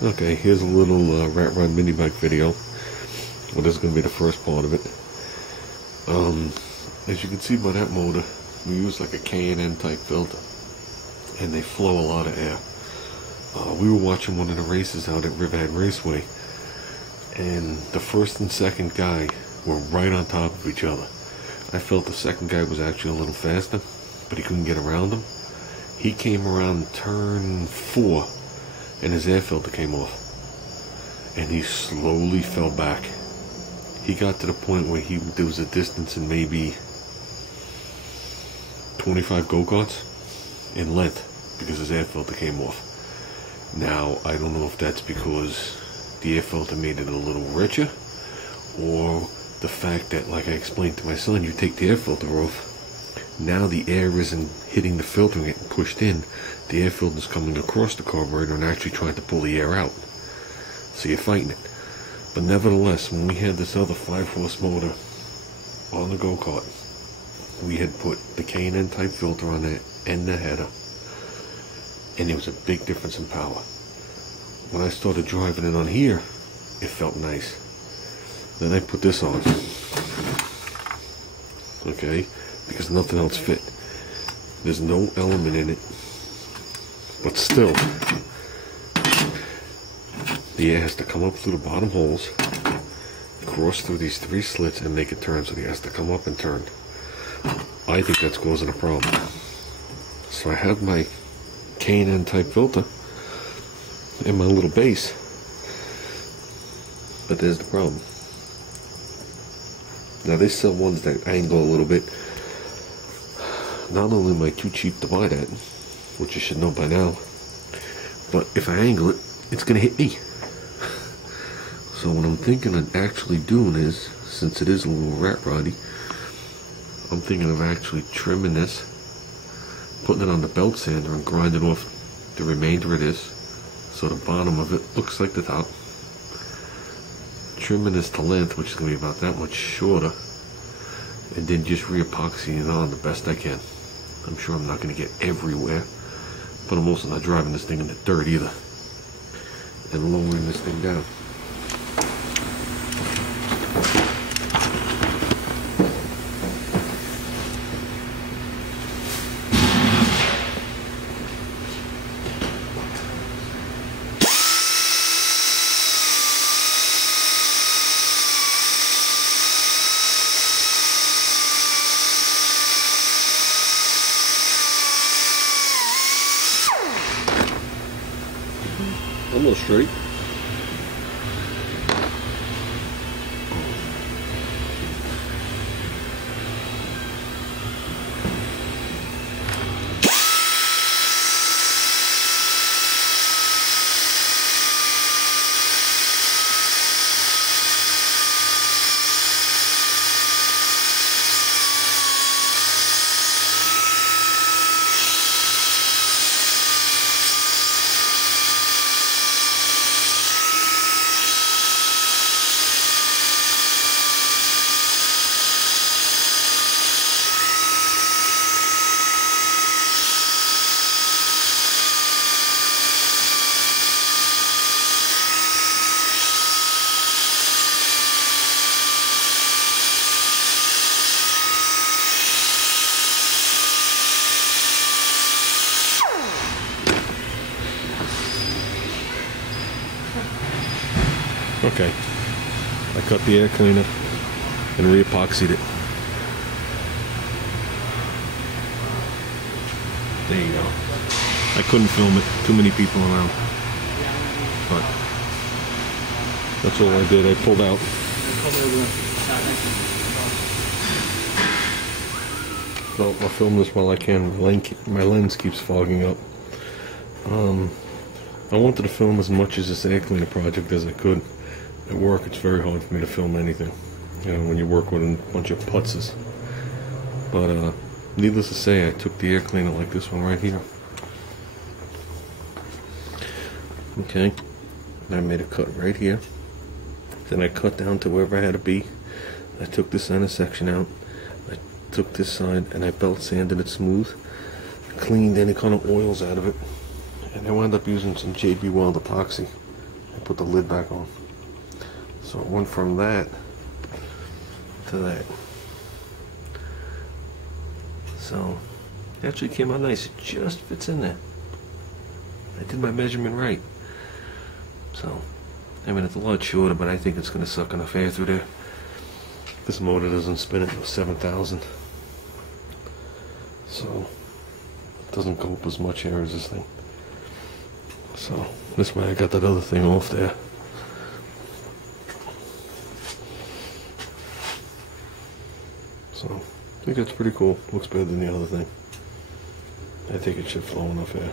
Okay, here's a little rat rod mini bike video. Well, this is going to be the first part of it. As you can see by that motor, we use like a K&N type filter, and they flow a lot of air. We were watching one of the races out at Riverhead Raceway, and the first and second guy were right on top of each other. I felt the second guy was actually a little faster, but he couldn't get around him. He came around turn 4, and his air filter came off, and he slowly fell back. He got to the point where there was a distance in maybe 25 go-karts in length because his air filter came off. Now, I don't know if that's because the air filter made it a little richer, or the fact that, like I explained to my son, you take the air filter off, now the air isn't hitting the filter and getting pushed in. The air filter is coming across the carburetor and actually trying to pull the air out. So you're fighting it. But nevertheless, when we had this other 5-horse motor on the go-kart, we had put the K&N type filter on it and the header, and there was a big difference in power. When I started driving it on here, it felt nice. Then I put this on, okay, because nothing else fit. There's no element in it, but still, the air has to come up through the bottom holes, cross through these 3 slits, and make it turn. So it has to come up and turn. I think that's causing a problem. So I have my K&N type filter and my little base, but there's the problem. Now they sell ones that angle a little bit. Not only am I too cheap to buy that, which you should know by now, but if I angle it, it's going to hit me. So what I'm thinking of actually doing is, since it is a little rat roddy, I'm thinking of actually trimming this, putting it on the belt sander and grinding off the remainder of this, so the bottom of it looks like the top. Trimming this to length, which is going to be about that much shorter, and then just re-epoxying it on the best I can. I'm sure I'm not going to get everywhere, but I'm also not driving this thing in the dirt either, and lowering this thing down. Almost straight. Okay, I cut the air cleaner and re-epoxied it. There you go. I couldn't film it, too many people around, but that's all I did. I pulled out. Well, I'll film this while I can. My lens keeps fogging up. I wanted to film as much as this air cleaner project as I could. At work, it's very hard for me to film anything, you know, when you work with a bunch of putzes. But needless to say, I took the air cleaner like this one right here. Okay, and I made a cut right here. Then I cut down to wherever I had to be. I took this center section out. I took this side and I belt sanded it smooth, cleaned any kind of oils out of it, and I wound up using some JB Weld epoxy put the lid back on. So it went from that to that. So it actually came out nice. It just fits in there. I did my measurement right. So, I mean, it's a lot shorter, but I think it's going to suck enough air through there. This motor doesn't spin at 7,000. So, it doesn't go up as much air as this thing. So, this way I got that other thing off there. So, I think that's pretty cool. Looks better than the other thing. I think it should flow enough air.